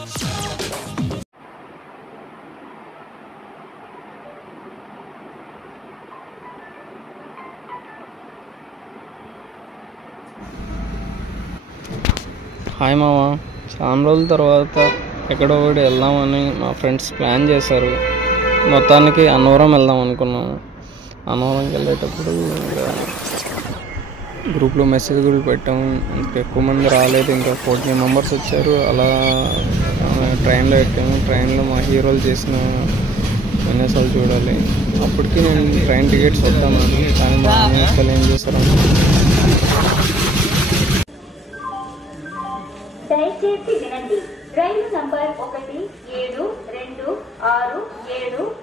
Hi మామ, చాలా రోజుల తర్వాత ఎక్కడో ఒకటి వెళ్దామని మా ఫ్రెండ్స్ ప్లాన్ చేశారు. మొత్తానికి అన్నవరం వెళ్దాం అనుకున్నాము. అన్నవరంకి వెళ్ళేటప్పుడు గ్రూప్లో మెసేజ్ కూడా పెట్టాము. ఇంకా ఎక్కువ మంది రాలేదు, ఇంకా 14 మెంబర్స్ వచ్చారు. అలా ట్రైన్లో ఎక్కాము. ట్రైన్లో మా హీరోలు చేసిన విన్యాసాలు చూడాలి. అప్పటికి నేను ట్రైన్ టికెట్స్ వద్దాను, కానీ మా అమ్మాయిలు ఏం చేశారు. దయచేసి వినండి. రైలు number 1726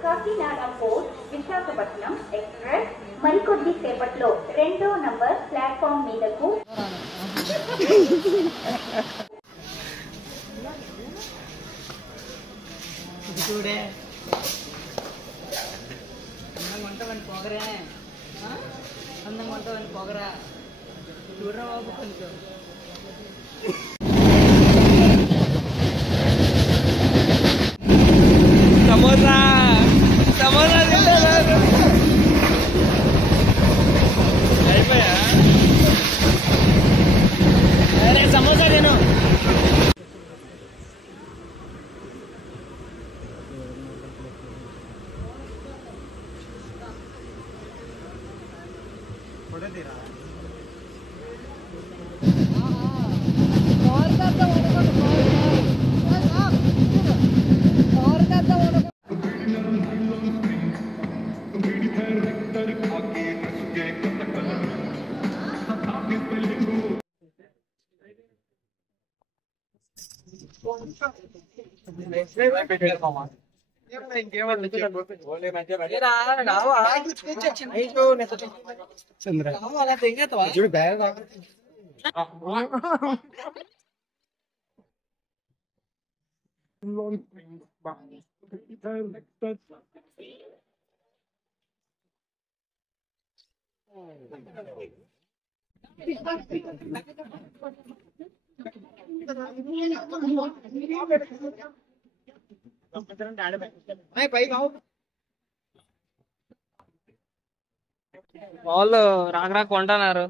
Kakinada port Visakhapatnam express మరికొద్ది సేపట్లో 2వ నంబర్ ప్లాట్ఫామ్ మీదకు సమోసా సమోసా అయిపోయా సమోసా నేను వాళ్ళు రాక కొంటున్నారు.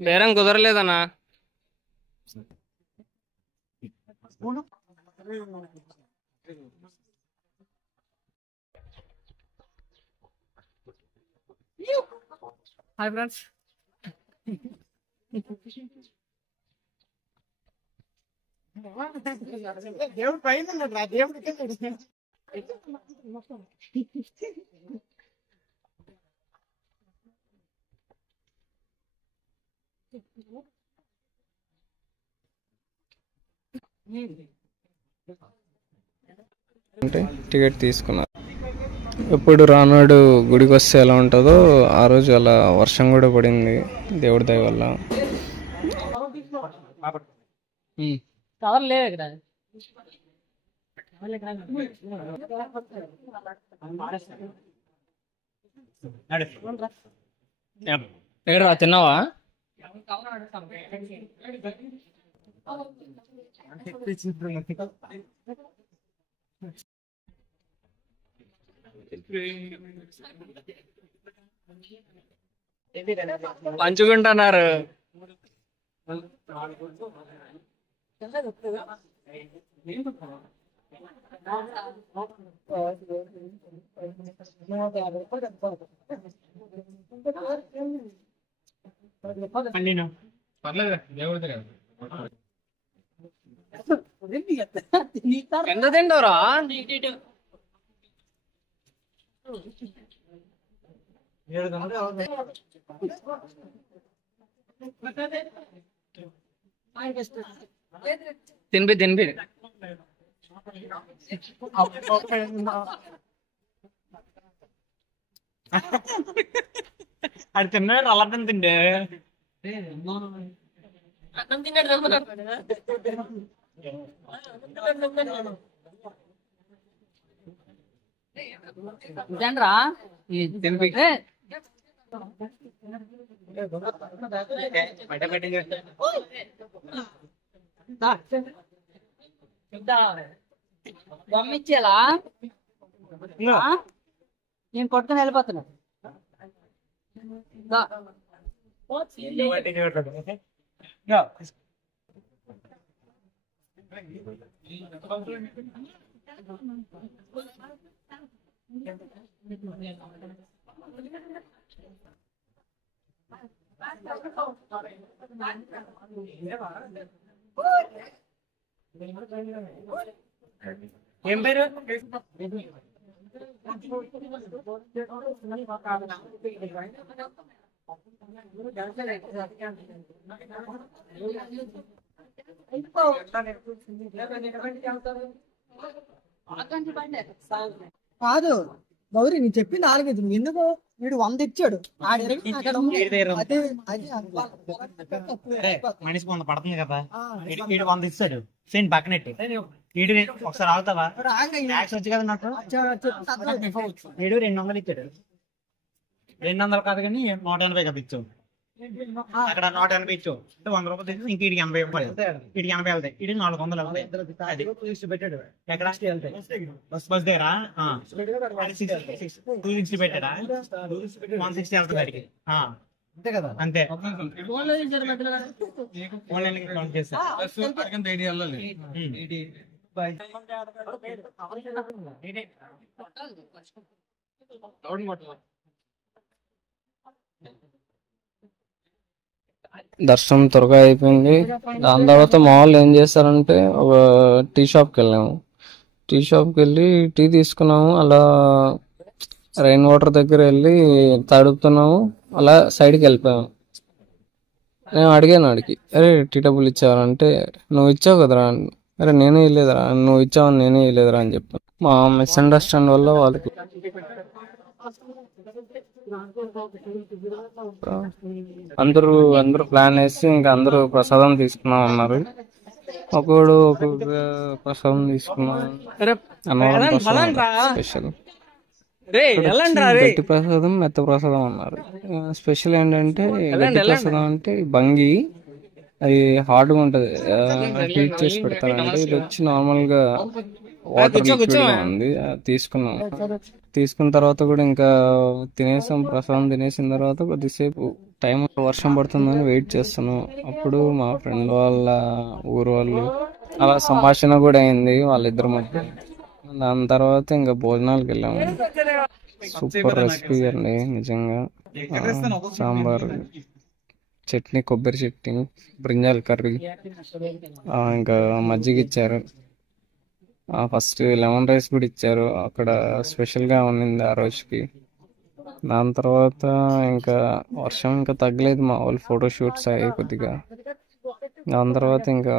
బేరం కుదరలేదన్నా. హాయ్ ఫ్రెండ్స్, దేవుడు పైన దేవుడు అంటే టికెట్ తీసుకున్నారు. ఎప్పుడు రానాడు గుడికి వస్తే ఎలా ఉంటుందో ఆ రోజు అలా వర్షం కూడా పడింది దేవుడి దయ వల్ల. ఎక్కడరా తిన్నావా? పంచుకుంటున్నారు. ఎంత తింటారా? తినిపి తినిపి అది తిన్నాడు. అలా తింటే ఇదేంట్రా తినిపి బయట పెట్టి పంపించేలా నేను కొట్టుకుని వెళ్ళిపోతున్నా. ఏం పేరు? కాదు గౌరీ, నేను చెప్పింది ఆలకించు. నువ్వు ఎందుకు వీడు 100 ఇచ్చాడు, మనిషికి 100 పడుతుంది కదా, వీడు 100 ఇస్తాడు. సేమ్ పక్కనెట్టి వీడు ఒకసారి ఆగుతావా? ట్యాక్స్ వచ్చి కదా నాకు. వీడు 200 ఇచ్చాడు. 200 కాదు కానీ 180 కదా ఇచ్చావు. అక్కడ 180 ఇచ్చావు అంటే 100 రూపాయలు తెచ్చి ఇంక వీడికి 80 ఇవ్వాలి. వీడికి 80 వెళ్తాయి, వీడికి 400 వెళ్తాయి. ఎక్కడ బస్ దగ్గర 260 పెట్టాడా? 160 వెళ్తుంది వాడికి. అంతే కదా, అంతే. కౌంట్ చేస్తా. దర్శనం త్వరగా అయిపోయింది. దాని తర్వాత మా వాళ్ళు ఏం చేస్తారంటే ఒక టీ షాప్కి వెళ్ళాము. టీ షాప్కి వెళ్ళి టీ తీసుకున్నాము. అలా రెయిన్ వాటర్ దగ్గర వెళ్ళి తడుపుతున్నాము. అలా సైడ్కి వెళ్ళిపోయాము. నేను అడిగాను అడిగి, అరే టీ డబ్బులు ఇచ్చావంటే, నువ్వు ఇచ్చావు కదరా. అరే నేనే ఇవ్వలేదురా, నువ్వు ఇచ్చావని నేనే ఇవ్వలేదురా అని చెప్పాను. మా మిస్అండర్స్టాండ్ వల్ల వాళ్ళకి అందరూ ప్లాన్ వేసి ఇంకా అందరూ ప్రసాదం తీసుకున్నాం అన్నారు. ఒక్కొక్కడు ఒక్కొక్క ప్రసాదం తీసుకున్నాం. స్పెషల్ గట్టి ప్రసాదం, మెత్త ప్రసాదం అన్నారు. స్పెషల్ ఏంటంటే గట్టి ప్రసాదం అంటే బంగి, అది హార్డ్గా ఉంటది, హీట్ చేసి పెడతారంటే. ఇది వచ్చి నార్మల్ గా వాటర్ లిక్విడ్ గా ఉంది. తీసుకున్నాం. తీసుకున్న తర్వాత కూడా ఇంకా తినేసాం. ప్రసాదం తినేసిన తర్వాత కొద్దిసేపు టైం, వర్షం పడుతుందని వెయిట్ చేస్తున్నాం. అప్పుడు మా ఫ్రెండ్ వాళ్ళ ఊరు వాళ్ళు అలా సంభాషణ కూడా అయింది వాళ్ళిద్దరి మధ్య. దాని తర్వాత ఇంకా భోజనాలకు వెళ్ళాము. సూపర్ రెసిపీ అండి నిజంగా. సాంబార్, చట్నీ, కొబ్బరి చట్నీ, బ్రింజాల్ కర్రీ, ఇంకా మజ్జిగ ఇచ్చారు. ఫస్ట్ లెమన్ రైస్ కూడా ఇచ్చారు. అక్కడ స్పెషల్ గా ఉన్నింది ఆ రోజుకి. దాని తర్వాత ఇంకా వర్షం ఇంకా తగ్గలేదు. మా వాళ్ళు ఫోటో షూట్స్ అయ్యాయి కొద్దిగా. దాని తర్వాత ఇంకా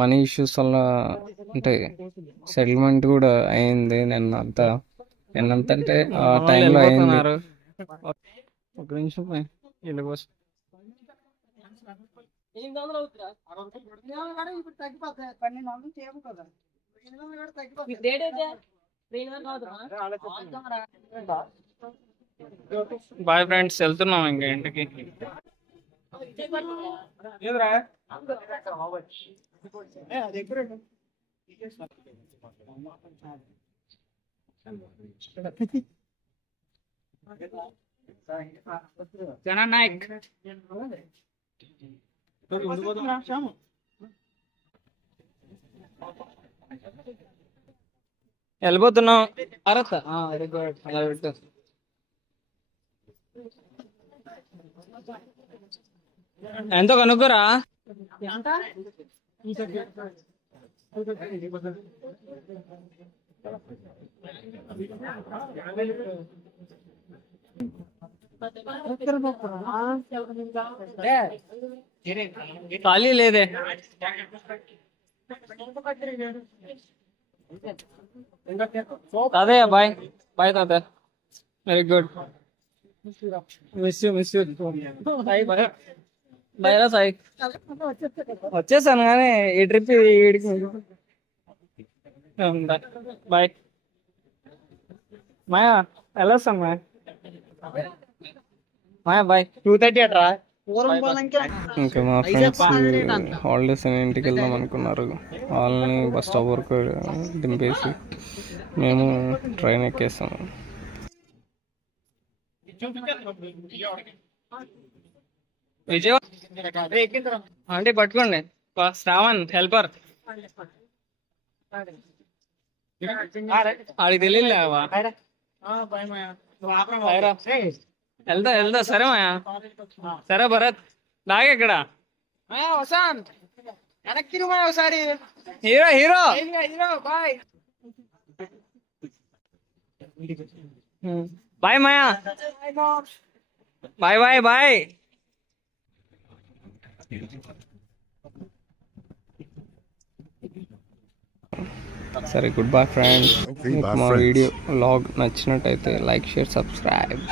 మనీ ఇష్యూస్ వల్ల అంటే సెటిల్మెంట్ కూడా అయింది నిన్నంత అంటే ఆ టైంలో అయింది. ఒక నిమిషం వీళ్ళ కోసం బాయ్ ఫ్రెండ్స్, వెళ్తున్నాం ఇంకా ఇంటికి. జనా నాయక్ వెళ్ళిపోతున్నాం. ఎంతో కనుక్కోరా. ఖాళీ లేదే. తాతయ్య బాయ్. బాయ్ తాతయ్య. Very good. Miss you. Bye రా సాయి. వచ్చేసాను కానీ ఈ ట్రిప్ బాయ్. మాయా వెళ్ళొస్తాను. మాయా బాయ్. 2:30 అట్రా. ఇంకా మా ఫ్రెండ్స్ హాలిడేస్ అని ఇంటికి వెళ్దాం అనుకున్నారు. వాళ్ళని బస్ స్టాప్ వరకు దింపేసి మేము ట్రైన్ ఎక్కేసాము. అంటే పట్టుకోండి శ్రావణ్ హెల్పర్ ఆడికి తెలియలేవా వెళ్తా వెళ్తా. సరే మాయా, సరే భరత్ లాగే ఇక్కడ ఒకసారి హీరో హీరో బాయ్ మాయా, బాయ్ బాయ్ బాయ్. సరే గుడ్ బై ఫ్రెండ్స్. మా వీడియో వ్లాగ్ నచ్చినట్టయితే లైక్ షేర్ సబ్స్క్రైబ్.